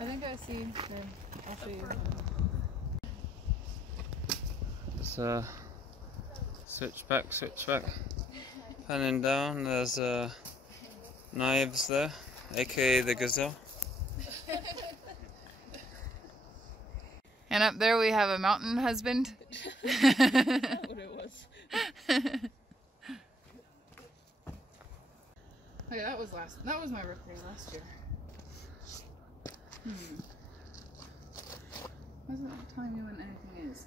I think I see. Here, I'll show you. It's switchback. Panning down, there's knives there, aka the gazelle. And up there we have a mountain husband. That's what it was. Okay, that was my birthday last year. Wasn't telling me when anything is.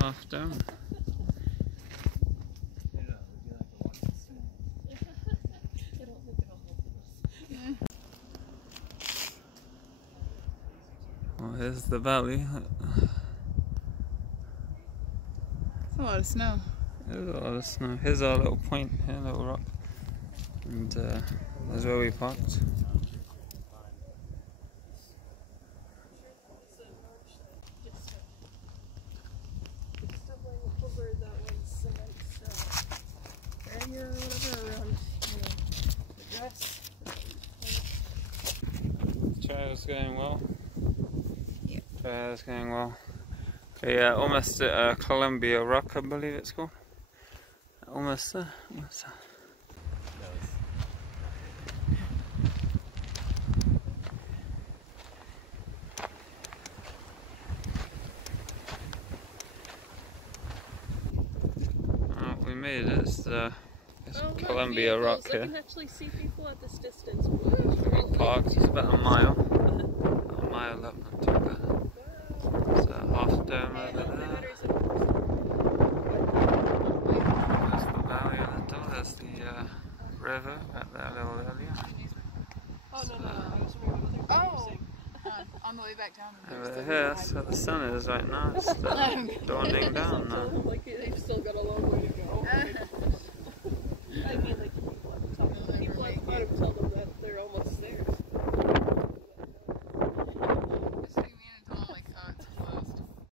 Half down. Well, here's the valley. It's a lot of snow. There's a lot of snow. Here's our little point here, little rock. And there's where we parked. Trail's going well. Yep. Trail's going well. Okay, yeah, almost at Columbia Rock, I believe it's called. Almost there. Almost there. Oh, we made it. It's Columbia Rock here. I can actually see people at this distance. Parked. It's about a mile. A mile up not too bad. There's a half dome over there. There's the valley on the top. There's the river back there a little earlier. Oh, no. I was wondering what other Oh! On the way back down. Over here, that's where the sun is right now. It's dawning down now. Like they've still got a long way to go.